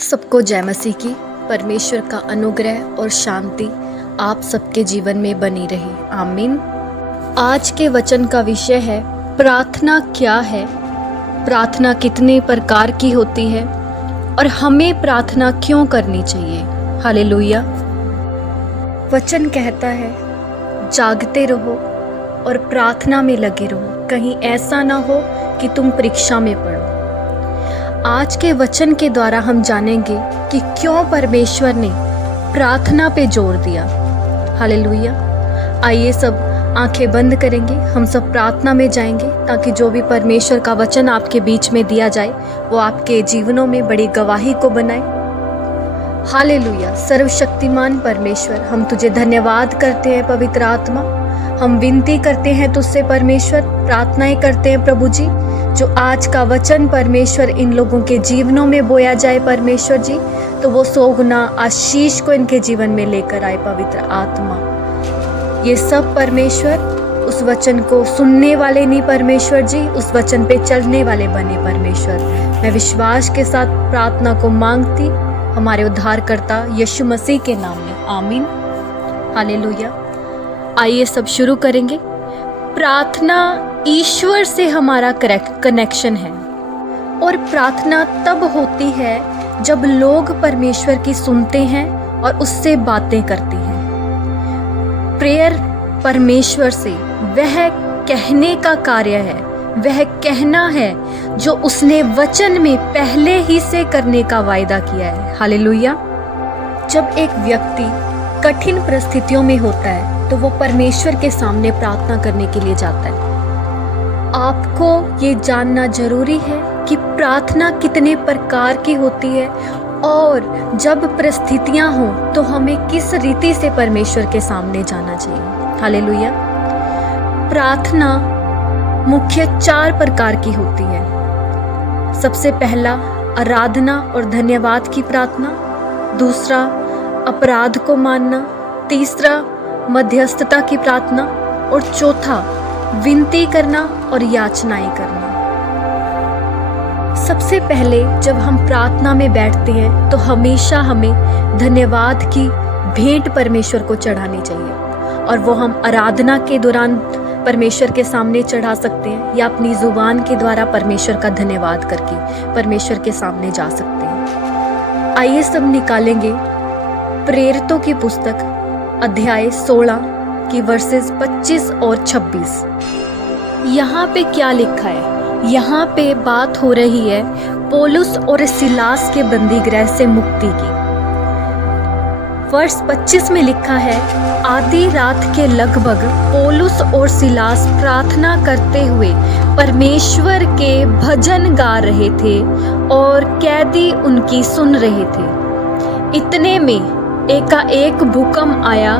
सबको जय मसीह की। परमेश्वर का अनुग्रह और शांति आप सबके जीवन में बनी रहे, आमीन। आज के वचन का विषय है प्रार्थना क्या है, प्रार्थना कितने प्रकार की होती है और हमें प्रार्थना क्यों करनी चाहिए। हालेलुया। वचन कहता है जागते रहो और प्रार्थना में लगे रहो, कहीं ऐसा ना हो कि तुम परीक्षा में पड़ो। आज के वचन के द्वारा हम जानेंगे कि क्यों परमेश्वर ने प्रार्थना पे जोर दिया। हालेलुया। आइए सब आंखें बंद करेंगे, हम सब प्रार्थना में जाएंगे ताकि जो भी परमेश्वर का वचन आपके बीच में दिया जाए वो आपके जीवनों में बड़ी गवाही को बनाए। हालेलुया। सर्वशक्तिमान परमेश्वर, हम तुझे धन्यवाद करते हैं पवित्र आत्मा। हम विनती करते हैं तुझसे परमेश्वर, प्रार्थनाएं करते हैं प्रभु जी, जो आज का वचन परमेश्वर इन लोगों के जीवनों में बोया जाए परमेश्वर जी, तो वो 100 गुना आशीष को इनके जीवन में लेकर आए पवित्र आत्मा। ये सब परमेश्वर उस वचन को सुनने वाले नहीं परमेश्वर जी, उस वचन पे चलने वाले बने परमेश्वर। मैं विश्वास के साथ प्रार्थना को मांगती हमारे उद्धारकर्ता यीशु मसीह के नाम में, आमीन। हालेलुया। आइए सब शुरू करेंगे। प्रार्थना ईश्वर से हमारा कनेक्शन है और प्रार्थना तब होती है जब लोग परमेश्वर की सुनते हैं और उससे बातें करते हैं। प्रेयर परमेश्वर से वह कहने का कार्य है, वह कहना है जो उसने वचन में पहले ही से करने का वायदा किया है। हालेलुया। जब एक व्यक्ति कठिन परिस्थितियों में होता है तो वो परमेश्वर के सामने प्रार्थना करने के लिए जाता है। आपको ये जानना जरूरी है कि प्रार्थना कितने प्रकार की होती है और जब परिस्थितियां हों तो हमें किस रीति से परमेश्वर के सामने जाना चाहिए। हालेलुया। प्रार्थना मुख्य 4 प्रकार की होती है। सबसे पहला आराधना और धन्यवाद की प्रार्थना, दूसरा अपराध को मानना, तीसरा मध्यस्थता की प्रार्थना और चौथा विनती करना और याचनाएं करना। सबसे पहले जब हम प्रार्थना में बैठते हैं तो हमेशा हमें धन्यवाद की भेंट परमेश्वर को चढ़ानी चाहिए और वो हम आराधना के दौरान परमेश्वर के सामने चढ़ा सकते हैं या अपनी जुबान के द्वारा परमेश्वर का धन्यवाद करके परमेश्वर के सामने जा सकते हैं। आइए सब निकालेंगे प्रेरितों की पुस्तक अध्याय 16 की वर्सेस 25 और 26। यहाँ पे क्या लिखा है? यहाँ पे बात हो रही है पौलुस और सिलास के बंदीगृह से मुक्ति की। वर्ष 25 में लिखा है, आधी रात के लगभग पौलुस और सिलास प्रार्थना करते हुए परमेश्वर के भजन गा रहे थे और कैदी उनकी सुन रहे थे। इतने में एकाएक भूकंप आया,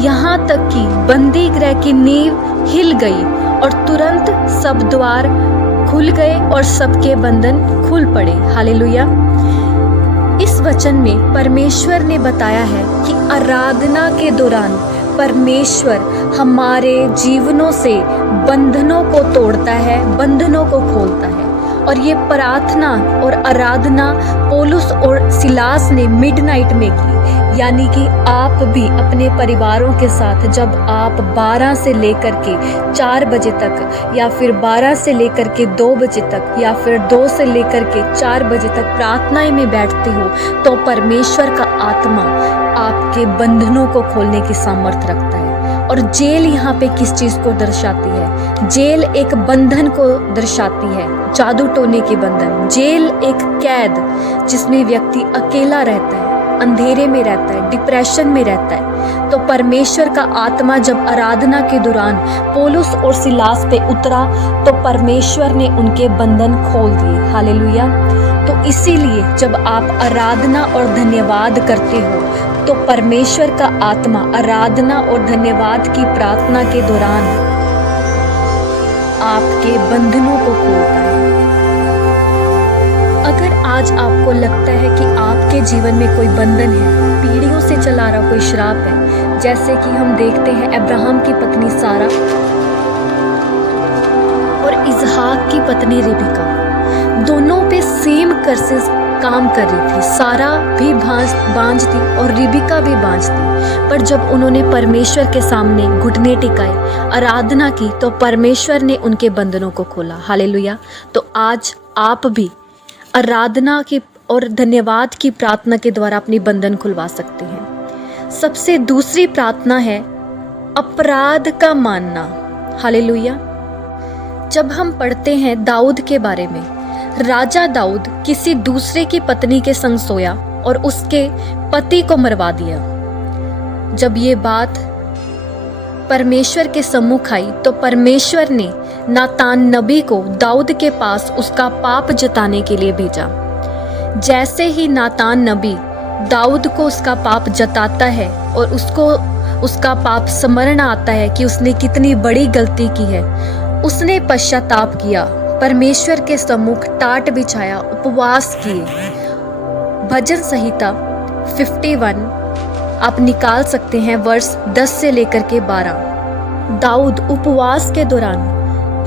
यहाँ तक कि बंदी गृह की नींव हिल गई और तुरंत सब द्वार खुल गए और सबके बंधन खुल पड़े। हालेलुया। इस वचन में परमेश्वर ने बताया है कि आराधना के दौरान परमेश्वर हमारे जीवनों से बंधनों को तोड़ता है, बंधनों को खोलता है। और ये प्रार्थना और आराधना पौलुस और सिलास ने मिडनाइट में की, यानी कि आप भी अपने परिवारों के साथ जब आप 12 से लेकर के 4 बजे तक या फिर 12 से लेकर के 2 बजे तक या फिर 2 से लेकर के 4 बजे तक प्रार्थनाएं में बैठते हो तो परमेश्वर का आत्मा आपके बंधनों को खोलने की सामर्थ्य रखता है। और जेल यहाँ पे किस चीज़ को दर्शाती है? जेल एक बंधन को दर्शाती है, जादू टोने के बंधन। जेल एक कैद जिसमें व्यक्ति अकेला रहता है, अंधेरे में रहता है, डिप्रेशन में रहता है। तो परमेश्वर का आत्मा जब आराधना के दौरान पौलुस और सिलास पे उतरा तो परमेश्वर ने उनके बंधन खोल दिए। हालेलुया। तो इसीलिए जब आप आराधना और धन्यवाद करते हो तो परमेश्वर का आत्मा आराधना और धन्यवाद की प्रार्थना के दौरान आपके बंधनों को खोलता है। अगर आज आपको लगता है कि आपके जीवन में कोई बंधन है, पीढ़ियों से चला रहा कोई श्राप है, जैसे कि हम देखते हैं अब्राहम की पत्नी सारा और इसहाक की पत्नी रिबका, दोनों पे सेम कर्सेस काम कर रही थी। सारा भी बांझ थी और रिबिका भी बांझ थी। पर जब उन्होंने परमेश्वर के सामने घुटने टिकाए, आराधना की, तो परमेश्वर ने उनके बंधनों को खोला। हालेलुया। तो आज आप भी आराधना की और धन्यवाद की प्रार्थना के द्वारा अपनी बंधन खुलवा सकते हैं। सबसे दूसरी प्रार्थना है अपराध का मानना। हालेलुया। जब हम पढ़ते हैं दाऊद के बारे में, राजा दाऊद किसी दूसरे की पत्नी के संग सोया और उसके पति को मरवा दिया। जब ये बात परमेश्वर के सम्मुख आई तो परमेश्वर ने नातान नबी को दाऊद के पास उसका पाप जताने के लिए भेजा। जैसे ही नातान नबी दाऊद को उसका पाप जताता है और उसको उसका पाप स्मरण आता है कि उसने कितनी बड़ी गलती की है, उसने पश्चाताप किया, परमेश्वर के सम्मुख टाट बिछाया, उपवास किए। भजन संहिता 51 आप निकाल सकते हैं, वर्ष 10 से लेकर के 12। दाऊद उपवास के दौरान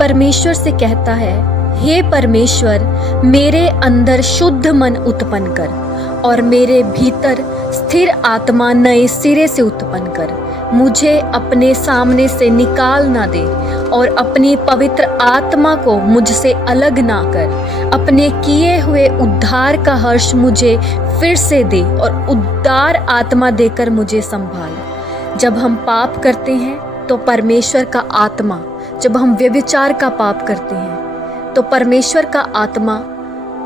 परमेश्वर से कहता है, हे परमेश्वर, मेरे अंदर शुद्ध मन उत्पन्न कर और मेरे भीतर स्थिर आत्मा नए सिरे से उत्पन्न कर। मुझे अपने सामने से निकाल ना दे और अपनी पवित्र आत्मा को मुझसे अलग ना कर। अपने किए हुए उद्धार का हर्ष मुझे फिर से दे और उद्धार आत्मा देकर मुझे संभाल। जब हम पाप करते हैं तो परमेश्वर का आत्मा, जब हम व्यभिचार का पाप करते हैं तो परमेश्वर का आत्मा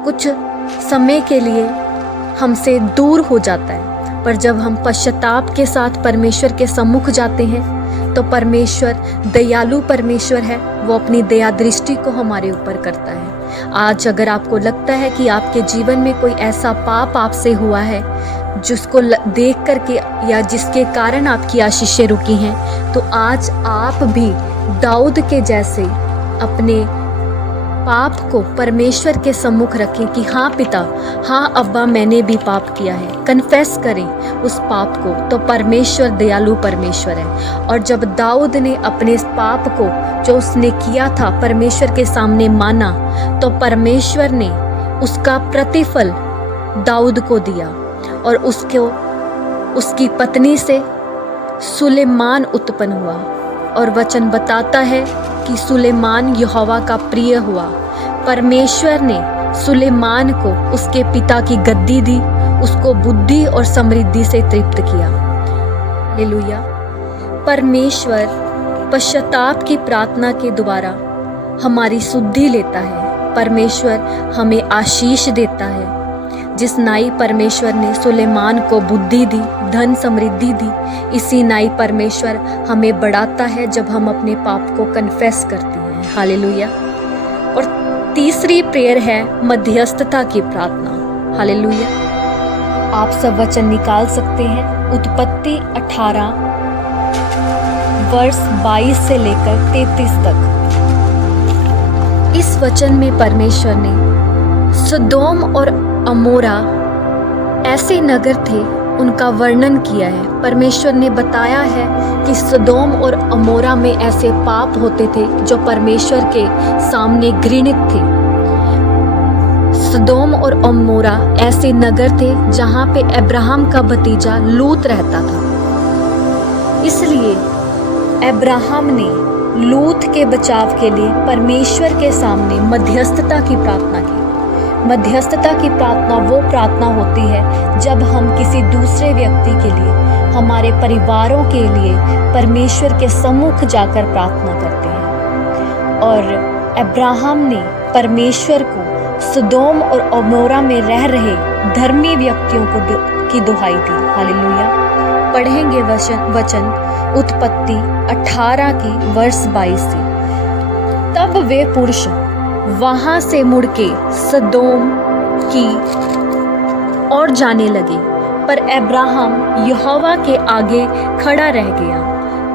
कुछ समय के लिए हमसे दूर हो जाता है। पर जब हम पश्चाताप के साथ परमेश्वर के सम्मुख जाते हैं तो परमेश्वर दयालु परमेश्वर है, वो अपनी दया दृष्टि को हमारे ऊपर करता है। आज अगर आपको लगता है कि आपके जीवन में कोई ऐसा पाप आपसे हुआ है जिसको देख करके या जिसके कारण आपकी आशीषें रुकी हैं, तो आज आप भी दाऊद के जैसे अपने पाप को परमेश्वर के सम्मुख रखें कि हाँ पिता, हाँ अब्बा, मैंने भी पाप किया है। कन्फेस करें उस पाप को, तो परमेश्वर दयालु परमेश्वर है। और जब दाऊद ने अपने इस पाप को जो उसने किया था परमेश्वर के सामने माना, तो परमेश्वर ने उसका प्रतिफल दाऊद को दिया और उसकी पत्नी से सुलेमान उत्पन्न हुआ। और वचन बताता है कि सुलेमान यहोवा का प्रिय हुआ। परमेश्वर ने सुलेमान को उसके पिता की गद्दी दी, उसको बुद्धि और समृद्धि से तृप्त किया। हालेलुया। परमेश्वर पश्चाताप की प्रार्थना के द्वारा हमारी शुद्धि लेता है। परमेश्वर हमें आशीष देता है। जिस नाई परमेश्वर ने सुलेमान को बुद्धि दी, धन समृद्धि दी, इसी नाई परमेश्वर हमें बढ़ाता है जब हम अपने पाप को कन्फेस करते हैं। हालेलुया। और तीसरी प्रेयर है मध्यस्थता की प्रार्थना। हालेलुया। आप सब वचन निकाल सकते हैं, उत्पत्ति 18 वर्ष 22 से लेकर 33 तक। इस वचन में परमेश्वर ने सदोम और अमोरा ऐसे नगर थे, उनका वर्णन किया है। परमेश्वर ने बताया है कि सदोम और अमोरा में ऐसे पाप होते थे जो परमेश्वर के सामने घृणित थे। सदोम और अमोरा ऐसे नगर थे जहाँ पे अब्राहम का भतीजा लूत रहता था। इसलिए अब्राहम ने लूत के बचाव के लिए परमेश्वर के सामने मध्यस्थता की प्रार्थना की। मध्यस्थता की प्रार्थना वो प्रार्थना होती है जब हम किसी दूसरे व्यक्ति के लिए, हमारे परिवारों के लिए परमेश्वर के सम्मुख जाकर प्रार्थना करते हैं। और अब्राहम ने परमेश्वर को सदोम और अमोरा में रह रहे धर्मी व्यक्तियों की दुहाई दी। हालेलुया। पढ़ेंगे वचन उत्पत्ति 18 की वर्ष 22 से। तब वे पुरुष वहां से मुड़ के सदोम की ओर जाने लगे, पर अब्राहम यहोवा के आगे खड़ा रह गया।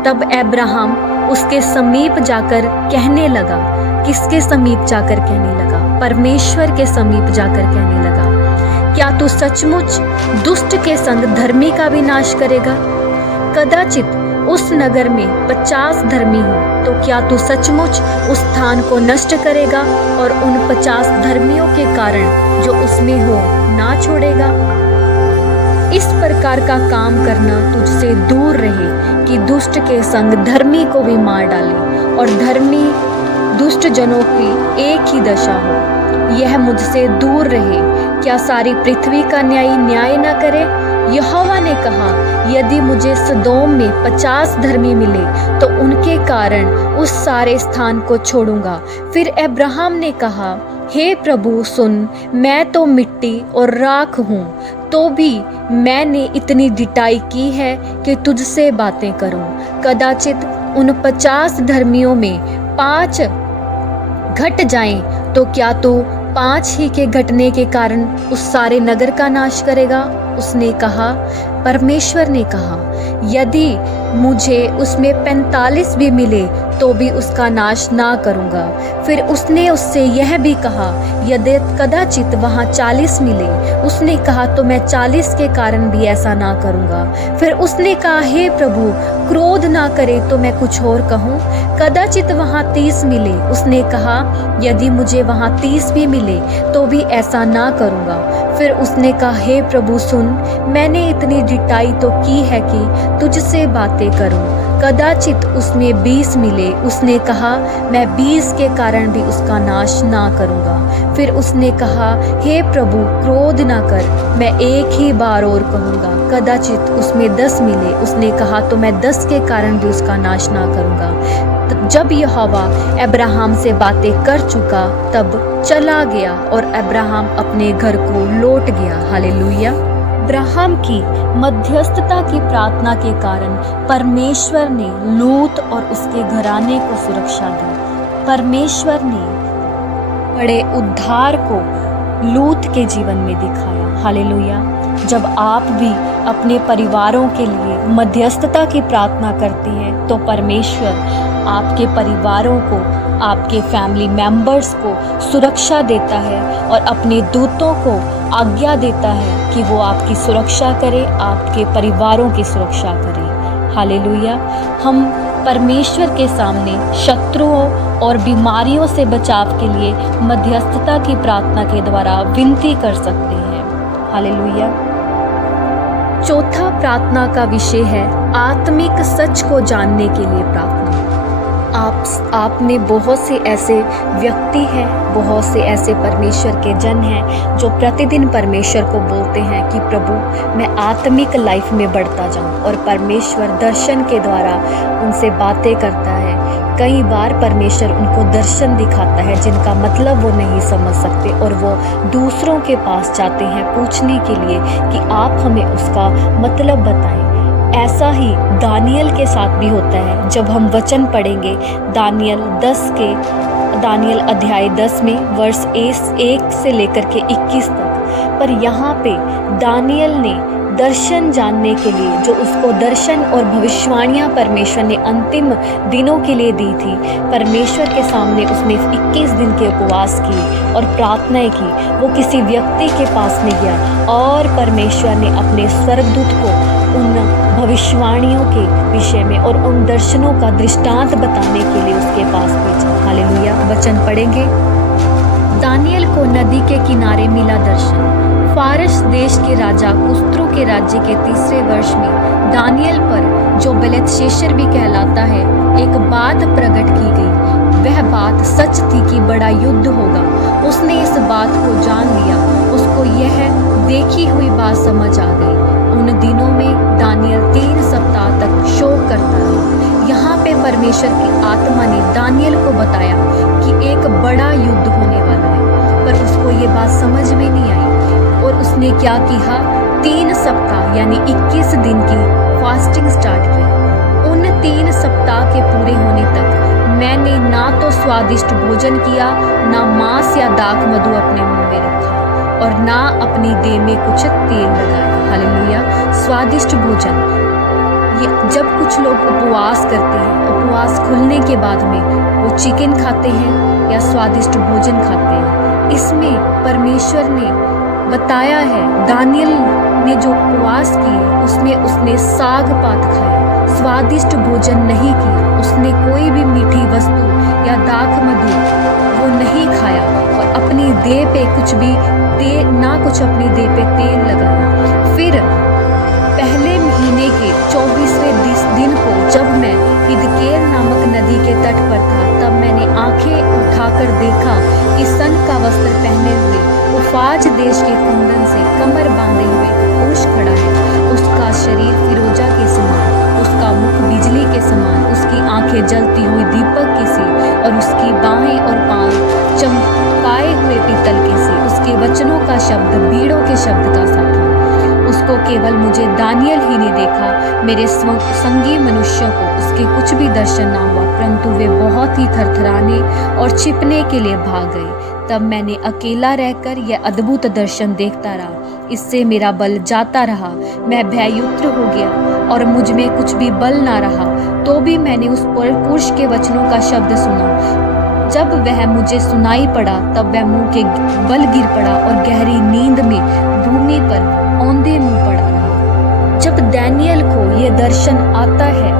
तब अब्राहम उसके समीप जाकर कहने लगा, किसके समीप जाकर कहने लगा? परमेश्वर के समीप जाकर कहने लगा, क्या तू सचमुच दुष्ट के संग धर्मी का भी नाश करेगा? कदाचित उस नगर में 50 धर्मी हो तो क्या तू सचमुच उस स्थान को नष्ट करेगा और उन 50 धर्मियों के कारण जो उसमें हो ना छोड़ेगा? इस प्रकार का काम करना तुझसे दूर रहे कि दुष्ट के संग धर्मी को भी मार डाले और धर्मी दुष्ट जनों की एक ही दशा हो। यह मुझसे दूर रहे। क्या सारी पृथ्वी का न्यायी न्याय न करे? यहोवा ने कहा, यदि मुझे सदोम में 50 धर्मी मिले तो उनके कारण उस सारे स्थान को छोड़ूंगा। फिर अब्राहम ने कहा, हे प्रभु सुन, मैं तो मिट्टी और राख हूँ, तो भी मैंने इतनी ढिठाई की है कि तुझसे बातें करूं। कदाचित उन 50 धर्मियों में 5 घट जाएं, तो क्या तू 5 ही के घटने के कारण उस सारे नगर का नाश करेगा? उसने कहा, परमेश्वर ने कहा, यदि मुझे उसमें 45 भी मिले तो भी उसका नाश ना करूँगा। फिर उसने उससे यह भी कहा, यदि कदाचित वहाँ 40 मिले, उसने कहा, तो मैं 40 के कारण भी ऐसा ना करूँगा। फिर उसने कहा, हे प्रभु, क्रोध ना करे तो मैं कुछ और कहूँ। कदाचित वहाँ 30 मिले, उसने कहा, यदि मुझे वहाँ 30 भी मिले तो भी ऐसा ना करूँगा। फिर उसने कहा, हे प्रभु सुन, मैंने इतनी ढिठाई तो की है कि तुझसे बातें करूं। कदाचित उसमें 20 मिले, उसने कहा, मैं 20 के कारण भी उसका नाश ना करूंगा। फिर उसने कहा, हे प्रभु, क्रोध ना कर, मैं एक ही बार और कहूँगा। कदाचित उसमें 10 मिले, उसने कहा, तो मैं 10 के कारण भी उसका नाश ना करूँगा। जब यहोवा अब्राहम से बातें कर चुका तब चला गया और अब्राहम अपने घर को लौट गया। हालेलुया। अब्राहम की मध्यस्थता की प्रार्थना के कारण परमेश्वर ने लूत और उसके घराने को सुरक्षा दी। परमेश्वर ने बड़े उद्धार को लूत के जीवन में दिखाया। हालेलुया। जब आप भी अपने परिवारों के लिए मध्यस्थता की प्रार्थना करते हैं तो परमेश्वर आपके परिवारों को, आपके फैमिली मेंबर्स को सुरक्षा देता है और अपने दूतों को आज्ञा देता है कि वो आपकी सुरक्षा करे, आपके परिवारों की सुरक्षा करे। हालेलुया। हम परमेश्वर के सामने शत्रुओं और बीमारियों से बचाव के लिए मध्यस्थता की प्रार्थना के द्वारा विनती कर सकते हैं। हालेलुया। चौथा प्रार्थना का विषय है आत्मिक सच को जानने के लिए प्रार्थना। आप में बहुत से ऐसे व्यक्ति हैं, बहुत से ऐसे परमेश्वर के जन हैं जो प्रतिदिन परमेश्वर को बोलते हैं कि प्रभु, मैं आत्मिक लाइफ में बढ़ता जाऊं, और परमेश्वर दर्शन के द्वारा उनसे बातें करता है। कई बार परमेश्वर उनको दर्शन दिखाता है जिनका मतलब वो नहीं समझ सकते और वो दूसरों के पास जाते हैं पूछने के लिए कि आप हमें उसका मतलब बताएं। ऐसा ही दानियल के साथ भी होता है। जब हम वचन पढ़ेंगे दानियल अध्याय 10 में वर्ष 1 से लेकर के 21 तक, पर यहाँ पे दानियल ने दर्शन जानने के लिए, जो उसको दर्शन और भविष्यवाणियाँ परमेश्वर ने अंतिम दिनों के लिए दी थी, परमेश्वर के सामने उसने 21 दिन के उपवास किए और प्रार्थनाएं की। वो किसी व्यक्ति के पास नहीं गया और परमेश्वर ने अपने स्वर्गदूत को उन भविष्यवाणियों के विषय में और उन दर्शनों का दृष्टांत बताने के लिए उसके पास भेजा। हालेलुया। वचन पढ़ेंगे। दानियल को नदी के किनारे मिला दर्शन। फारस देश के राजा कुस्रो के राज्य के 3रे वर्ष में दानियल पर, जो बेलतशस्सर भी कहलाता है, एक बात प्रकट की गई। वह बात सच थी कि बड़ा युद्ध होगा। उसने इस बात को जान लिया। उसको यह देखी हुई बात समझ आ गई। उन दिनों में दानियल 3 सप्ताह तक शोक करता रहा। यहाँ पे परमेश्वर की आत्मा ने दानियल को बताया कि एक बड़ा युद्ध होने वाला है, पर उसको ये बात समझ में नहीं आई और उसने क्या किया, 3 सप्ताह यानी 21 दिन की फास्टिंग स्टार्ट की। उन 3 सप्ताह के पूरे होने तक मैंने ना तो स्वादिष्ट भोजन किया, ना मांस या दाख मधु अपने मुंह में रखा और ना अपनी देह में कुछ तेल लगाया। हालेलुया। स्वादिष्ट भोजन, ये जब कुछ लोग उपवास करते हैं, उपवास खुलने के बाद में वो चिकन खाते हैं या स्वादिष्ट भोजन खाते हैं। इसमें परमेश्वर ने बताया है, दानियल ने जो उपवास किए उसमें उसने साग पात खाया, स्वादिष्ट भोजन नहीं किया। उसने कोई भी मीठी वस्तु या दाख मधु वो नहीं खाया और अपनी देह पे कुछ भी कुछ अपनी देह पे तेल लगाया। फिर पहले महीने के 24वें दिन को जब मैं हिदकेल नामक नदी के तट पर था, तब मैंने आंखें उठाकर देखा कि सन का वस्त्र पहने हुए उफाज देश के कुंदन से कमर बांधे हुए पुरुष खड़ा है। उसका शरीर फिरोजा के समान, उसका मुख बिजली के समान, उसकी आंखें जलती हुई दीपक की सी और उसकी बाहें और पांव चमकाए हुए पीतल के सी। उसके वचनों का शब्द बीड़ों के शब्द का सा था। उसको केवल मुझे दानियल ही ने देखा। मेरे संगी मनुष्यों को उसके कुछ भी दर्शन ना हुआ, परंतु वे बहुत ही थरथराने और छिपने के लिए भाग गए। तब मैंने अकेला रहकर यह अद्भुत दर्शन देखता रहा। इससे मेरा बल जाता रहा, मैं भययुक्त हो गया और मुझ में कुछ भी बल ना रहा। तो भी मैंने उस पुरुष के वचनों का शब्द सुना। जब वह मुझे सुनाई पड़ा, तब वह मुंह के बल गिर पड़ा और गहरी नींद में भूमि पर औंधे मुंह पड़ा रहा। जब दानियल को यह दर्शन आता है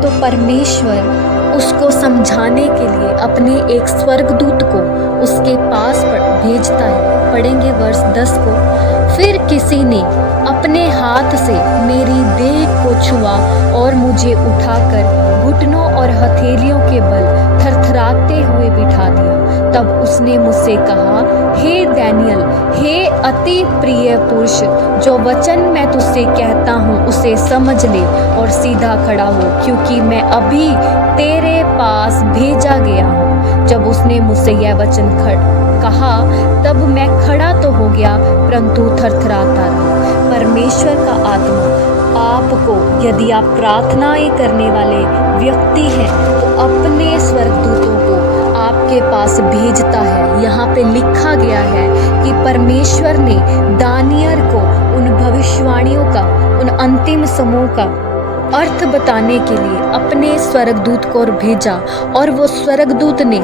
तो परमेश्वर उसको समझाने के लिए अपने एक स्वर्गदूत को उसके पास भेजता है। पढ़ेंगे वर्ष 10 को। फिर किसी ने अपने हाथ से मेरी देह को छुआ और मुझे उठाकर घुटनों और हथेलियों के बल थरथराते हुए बिठा दिया। तब उसने मुझसे कहा, हे दानियल, हे अति प्रिय पुरुष, जो वचन मैं तुझसे कहता हूँ उसे समझ ले और सीधा खड़ा हो, क्योंकि मैं अभी तेरे पास भेजा गया हूँ। जब उसने मुझसे यह वचन कहा, तब मैं खड़ा तो हो गया, परंतु थरथराता रहा। परमेश्वर का आत्मा आपको, यदि आप प्रार्थनाएं करने वाले व्यक्ति हैं, तो अपने स्वर्गदूतों को आपके पास भेजता है। यहाँ पे लिखा गया है कि परमेश्वर ने दानियल को उन भविष्यवाणियों का, उन अंतिम समूह का अर्थ बताने के लिए अपने स्वर्गदूत को भेजा और वो स्वर्गदूत ने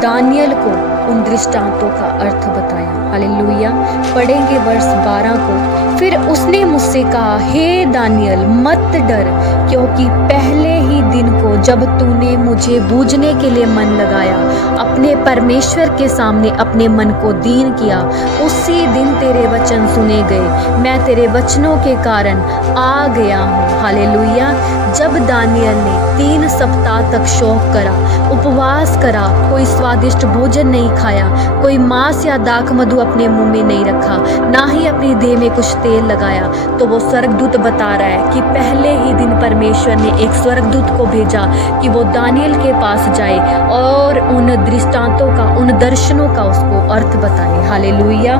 दानियल को उन दृष्टांतों का अर्थ बताया। हालेलुया। पढ़ेंगे वर्ष 12 को। फिर उसने मुझसे कहा, हे दानियल, मत डर, क्योंकि पहले ही दिन को जब तूने मुझे बूझने के लिए मन लगाया, अपने परमेश्वर के सामने अपने मन को दीन किया, उसी दिन तेरे वचन सुने गए। मैं तेरे वचनों के कारण आ गया हूँ। हालेलुया। जब दानियल ने 3 सप्ताह तक शोक करा, उपवास करा, कोई स्वादिष्ट भोजन नहीं खाया, कोई मांस या दाख मधु अपने मुंह में नहीं रखा, ना ही अपनी देह में कुछ तेल लगाया, तो वो स्वर्गदूत बता रहा है कि पहले ही दिन परमेश्वर ने एक स्वर्गदूत को भेजा कि वो दानियल के पास जाए और उन दृष्टांतों का, उन दर्शनों का उसको अर्थ बताए। हालेलुया।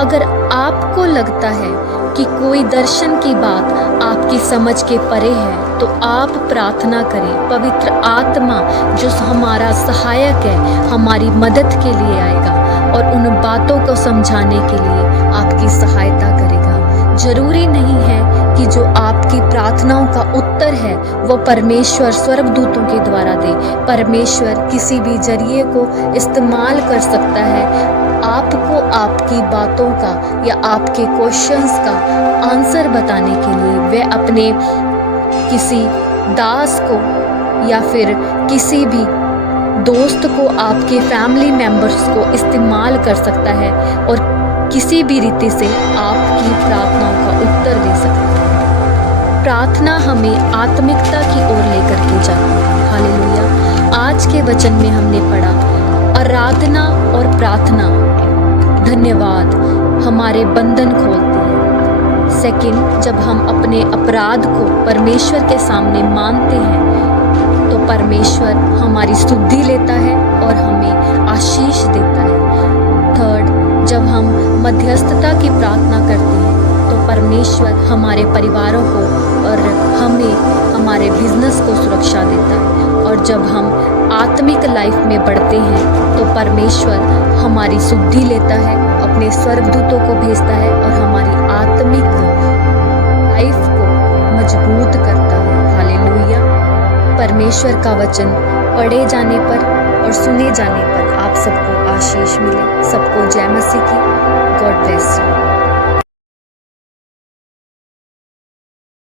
अगर आपको लगता है कि कोई दर्शन की बात आपकी समझ के परे है, तो आप प्रार्थना करें। पवित्र आत्मा जो हमारा सहायक है, हमारी मदद के लिए आएगा और उन बातों को समझाने के लिए आपकी सहायता करेगा। जरूरी नहीं है कि जो आपकी प्रार्थनाओं का उत्तर है वो परमेश्वर स्वर्गदूतों के द्वारा दे। परमेश्वर किसी भी जरिए को इस्तेमाल कर सकता है आपको आपकी बातों का या आपके क्वेश्चंस का आंसर बताने के लिए। वह अपने किसी दास को या फिर किसी भी दोस्त को, आपके फैमिली मेंबर्स को इस्तेमाल कर सकता है और किसी भी रीति से आपकी प्रार्थनाओं का उत्तर दे सकता है। प्रार्थना हमें आत्मिकता की ओर लेकर के जाती है। हालेलुया। आज के वचन में हमने पढ़ा आराधना और प्रार्थना, धन्यवाद, हमारे बंधन खोलती है। सेकंड, जब हम अपने अपराध को परमेश्वर के सामने मानते हैं तो परमेश्वर हमारी शुद्धि लेता है और हमें आशीष देता है। थर्ड, जब हम मध्यस्थता की प्रार्थना करते हैं तो परमेश्वर हमारे परिवारों को और हमें, हमारे बिजनेस को सुरक्षा देता है। और जब हम आत्मिक लाइफ में बढ़ते हैं तो परमेश्वर हमारी शुद्धि लेता है, अपने स्वर्गदूतों को भेजता है और हमारी आत्मिक लाइफ को मजबूत करता है। हालेलुया। परमेश्वर का वचन पढ़े जाने पर और सुने जाने पर आप सबको आशीष मिले। सबको जय मसीह की। God bless you.